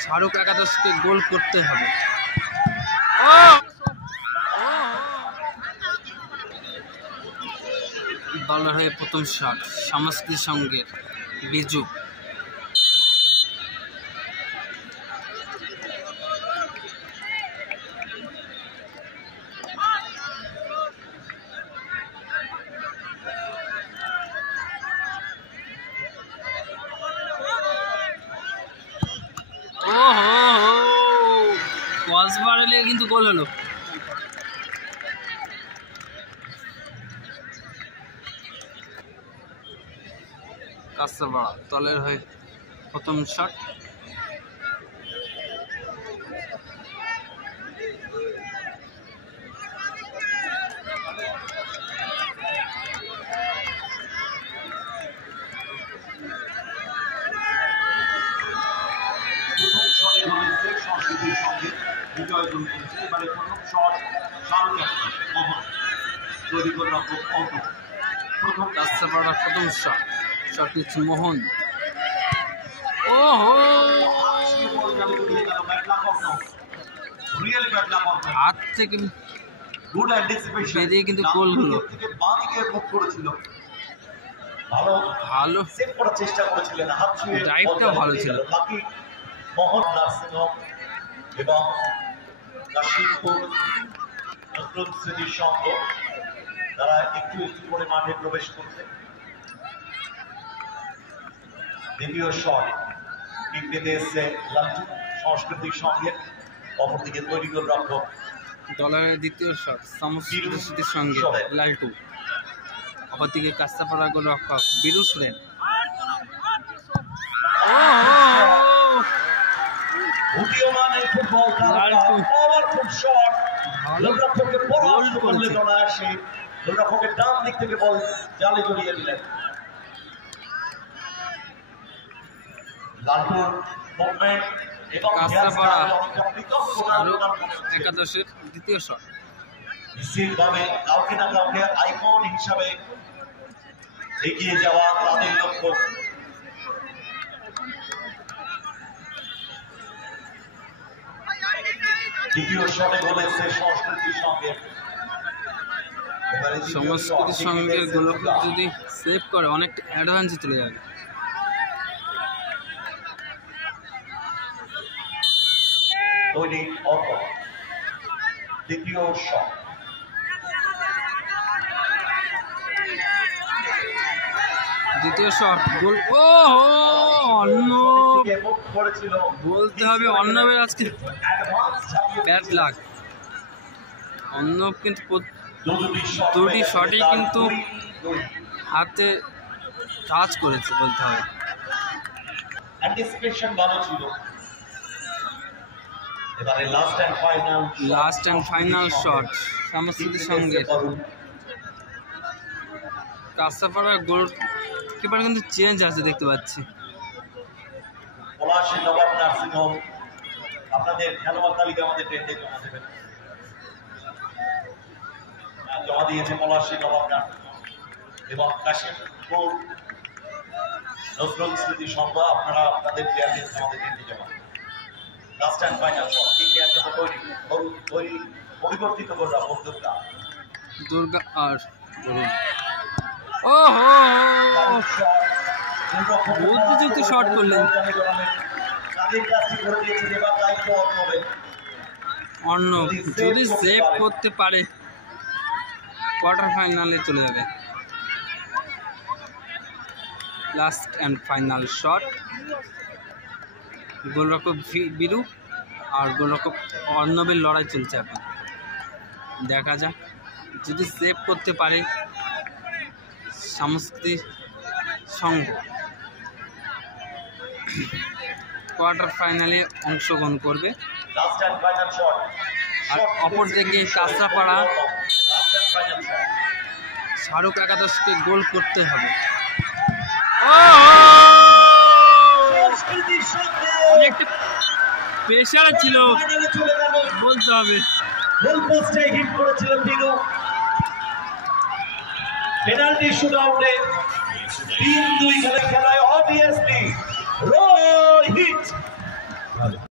শাহরুখ একাদশকে গোল করতে হবে। দলের হয়ে প্রথম শট সংস্কৃতি সংঘের বিজু। ক্রস বাড়ালে কিন্তু গোল হলো। কাঁচাপাড়া দলের হয়ে প্রথম শট। বিজয় গোল করেছে। এবারে প্রথম শট শাহরুখ তৈরি করে রাখবো প্রথম কাঁচাপাড়া প্রথম শট নিচ্ছে মোহন। হাত থেকে বেরিয়ে কিন্তু গোলগুলো ভালো সেভ করার চেষ্টা করেছিলেন, হাত ছুঁয়ে ড্রাইভটা ভালো ছিল। মোহন নার্সিংহোম এবং কাশিমপুর নজরুল স্মৃতির সংঘ তারা একটু একটু করে মাঠে প্রবেশ করছে। দ্বিতীয় শট কিক দিতে এসছে লালটু সাংস্কৃতিক সংঘের, অপরদিকে তৈরি করে রাখবো দলের দ্বিতীয় শট সংস্কৃতির সঙ্গে লালটু, অপরদিকে কাঁচাপাড়া গোলরক্ষক বীরু সুরেন। উদীয়মান এই ফুটবল পাওয়ারফুল শট, গোলরক্ষককে পরাস্ত করলে অনায়াসে, গোলরক্ষকের ডান দিক থেকে বল জালে জড়িয়ে দিলেন। লালটুর মুভমেন্ট এবং কাঁচাপাড়া একাদশের দ্বিতীয় শট। নিশ্চিতভাবে কাউকে না কাউকে আইকন হিসাবে এগিয়ে যাওয়া তাদের লক্ষ্য। দ্বিতীয় শটে বলেছে সংস্কৃতির সঙ্গে, সংস্কৃতির সঙ্গে গোলরক্ষক যদি সেভ করে অনেকটা অ্যাডভান্সে চলে যাবে। তৈরি অর্থ দ্বিতীয় শট, দ্বিতীয় শট গোল। অন্য বলতে হবে অর্ণবের আজকে ব্যাড লাক। অর্ণব কিন্তু দুটি শটই কিন্তু হাতে টাচ করেছে বলতে হবে। অ্যান্টিসিপেশন ভালো ছিল। এবারে লাস্ট এন্ড ফাইনাল শট সংস্কৃতির সঙ্গে কাঁচাপাড়ার গোল কিপার কিন্তু চেঞ্জ আছে দেখতে পাচ্ছি। পলাশী নবাব নার্সিংহোম আপনাদের খেলোয়াড় তালিকা আমাদের ট্রেন্ডে জমা দেবেন। জমা দিয়েছে পলাশী নবাব নার্সিংহোম এবং কাশিমপুর নজরুল স্মৃতি সংঘ, আপনারা আপনাদের প্লেয়ার লিস্ট আমাদের ট্রেন্ডে জমা দেবেন। লাস্ট এন্ড ফাইনাল শট, ইন্ডিয়ার জন্য তৈরি পরিবর্তিত কররা বন্ধুরা দুর্গা আর বুদ্ধিযুক্ত শট করলেন অর্ণব। যদি সেভ করতে পারে কোয়ার্টার ফাইনালে চলে যাবে। লাস্ট অ্যান্ড ফাইনাল শট, গোলরক্ষক বীরু আর গোলরক্ষক অর্ণবের লড়াই চলছে এখন। দেখা যাক যদি সেভ করতে পারে সংস্কৃতি সংঘ কোয়ার্টার ফাইনালে অংশগ্রহণ করবে। আর অপরদিকে কাঁচাপাড়া শাহরুখ একাদশকে গোল করতে হবে। অনেকটা প্রেশার ছিল বলতে হবে। পেনাল্টি শুটআউটে 3-2 খেলায় অবভিয়াসলি রোহিত ভালো।